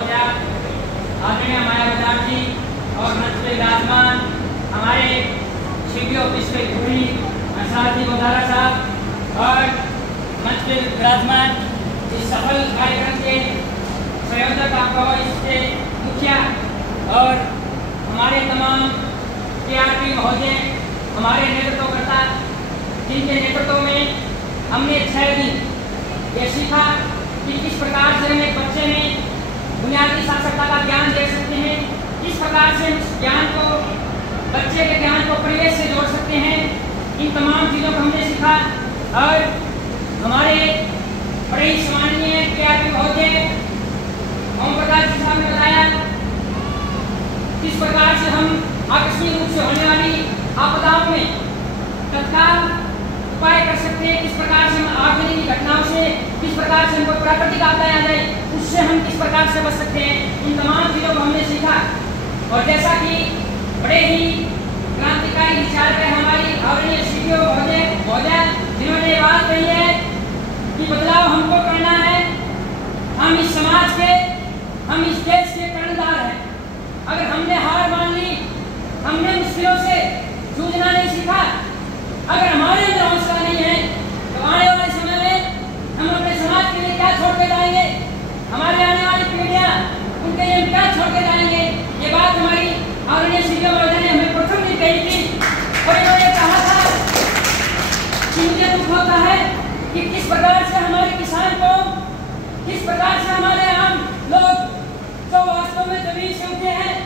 आदरणीय माया बजाज जी और मंच पे विराजमान हमारे शिवजी ऑफिस के धूरी साथी मोदारा साहब और मंच पे विराजमान इस सफल कार्यक्रम के संयोजक आपका इसके मुखिया और हमारे तमाम PRP महोदय, हमारे नेतृत्वकर्ता, जिनके नेतृत्व में हमने 6 दिन ये सीखा कि किस प्रकार से हम एक बच्चे में बुनियादी साक्षरता का ज्ञान दे सकते हैं, किस प्रकार से उस ज्ञान को, बच्चे के ज्ञान को परिवेश से जोड़ सकते हैं। इन तमाम चीज़ों को हमने सीखा और हमारे बड़े ही सम्माननीय PRP महोदय ओम प्रकाश जी साहब ने बताया किस प्रकार से हम आकस्मिक रूप से होने वाली आपदाओं में तत्काल उपाय कर सकते हैं, किस प्रकार से हम आगजनी की घटनाओं से, किस प्रकार से हमको प्राकृतिक आपदाएं आ जाए उससे हम किस प्रकार से बच सकते हैं। इन तमाम चीज़ों को हमने सीखा और जैसा कि बड़े ही क्रांतिकारी विचार के हमारी आदरणीय CPO महोदय जिन्होंने ये बात कही है कि बदलाव हमको करना है, हम इस समाज के, हम इस देश के कर्णधार हैं। अगर हमने हार मान ली, हमने मुश्किलों से जूझना नहीं सीखा, अगर हमारे अंदर हौसला नहीं है तो आने वाले समय में हम अपने समाज के लिए क्या छोड़ के जाएंगे, हमारे आने वाली पीढ़ियां उनके लिए क्या छोड़ के जाएंगे। ये बात हमारी आदरणीय CPO महोदय ने हमें प्रथम दिन कही थी और इन्होंने कहा था कि मुझे दुख होता है कि किस प्रकार से हमारे किसान को, किस प्रकार से हमारे आम लोग जो वास्तव में जमीन से उठे हैं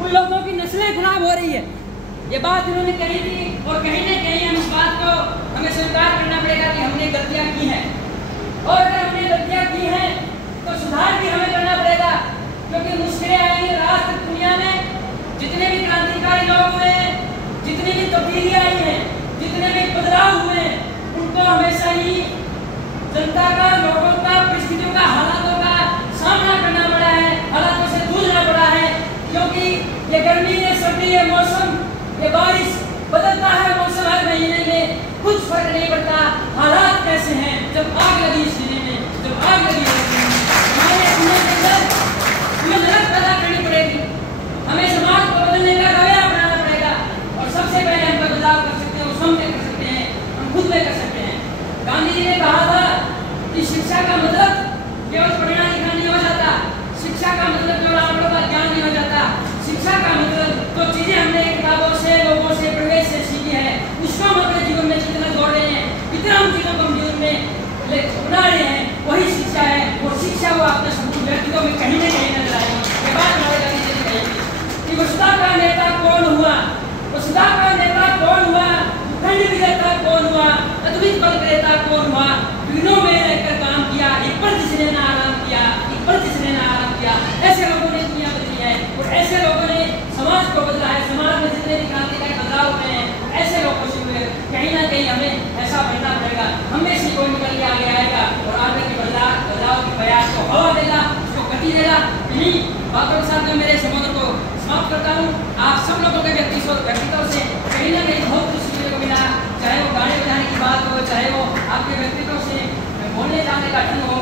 उन लोगों की नस्लें खराब हो रही है। ये बात इन्होंने कही थी और कहीं न कहीं हम इस बात को हमें स्वीकार करना पड़ेगा कि हमने गलतियां की हैं और अगर हमने गलतियां की हैं तो सुधार भी हमें करना पड़ेगा, क्योंकि मुश्किलें आएंगी। राष्ट्र दुनिया में जितने भी क्रांतिकारी लोग हुए हैं, जितनी भी तब्दीलियां आई हैं, जितने भी बदलाव हुए हैं, उनको हमेशा ही जनता का, लोगों का, परिस्थितियों का, हालातों का सामना करना पड़ा है, हालातों से जूझना पड़ा है। क्योंकि ये गर्मी है, सर्दी है, मौसम, ये बारिश बदलता है, मौसम हर महीने में कुछ फर्क नहीं पड़ता। हालात कैसे हैं, जब आग लगी सीने में, जब आग लगी हमारे अपने अंदर हमें लड़त पैदा करनी पड़ेगी, हमें समाज को बदलने का रवैया अपनाना पड़ेगा और सबसे पहले हम बदलाव कर सकते हैं, वो स्वयं में कर सकते हैं, हम खुद में कर सकते हैं। गांधी जी ने कहा था कि शिक्षा का मतलब केवल पढ़ना लिखना नहीं हो जाता, शिक्षा का मतलब केवल आंकड़ों का ज्ञान नहीं हो जाता, शिक्षा का मतलब जो चीजें हमने किताबों से, लोगों से, परिवेश से सीखी है उसको हम अपने जीवन में जितना जोड़ रहे हैं, कितना हम चीजों को जीवन में अपना रहे हैं, वही शिक्षा है। वो शिक्षा वो आपके संपूर्ण व्यक्तित्व में कहीं न कहीं नजर आएगी। ये बात हमारे गांधी जी ने कही थी कि वसुधा का नेता कौन हुआ, वसुधा का नेता कौन हुआ, खंड विजेता कौन हुआ, अद्वित बल विजेता कौन हुआ, विघ्नों में रहकर काम किया, एक पल जिसने ना आराम किया, एक पल जिसने ना आराम किया। ऐसे लोगों ने दुनिया बदली है और ऐसे लोगों ने समाज को बदला है। समाज में जितने भी क्रांतिकारी बदलाव हुए हैं ऐसे लोगों से हुए, कहीं ना कहीं हमें ऐसा बनना पड़ेगा। हमें से कोई निकल के आगे आएगा और आगे की बदलाव की प्रयास को हवा देगा, उसको गति देगा। इन्हीं बातों के साथ मैं मेरे संबोधन को समाप्त करता हूँ। आप सब लोगों के व्यक्तित्व से कहीं ना कहीं बहुत कुछ सीखने को मिला, चाहे वो गाने बजाने की बात हो, चाहे वो आपके व्यक्तित्व से बोलने जाने का ढंग हो,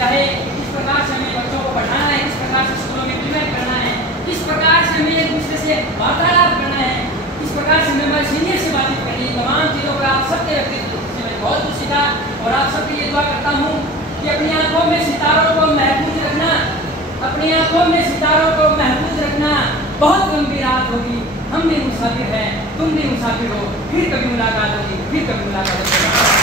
चाहे किस प्रकार से हमें बच्चों को पढ़ाना है, किस प्रकार से स्कूलों में इम्प्लीमेंट करना है, किस प्रकार से हमें एक दूसरे से वार्तालाप करना है, किस प्रकार से हमें सीनियर से बातचीत करनी है। तमाम चीज़ों पर आप सबके व्यक्तित्व से मैं बहुत कुछ सीखा और आप सबके लिए दुआ करता हूँ कि अपनी आंखों में सितारों को महफूज रखना, अपनी आंखों में सितारों को महफूज रखना। बहुत गंभीर रात होगी, हम भी मुसाफिर हैं, तुम भी मुसाफिर हो, फिर कभी मुलाकात होगी, फिर कभी मुलाकात होगी।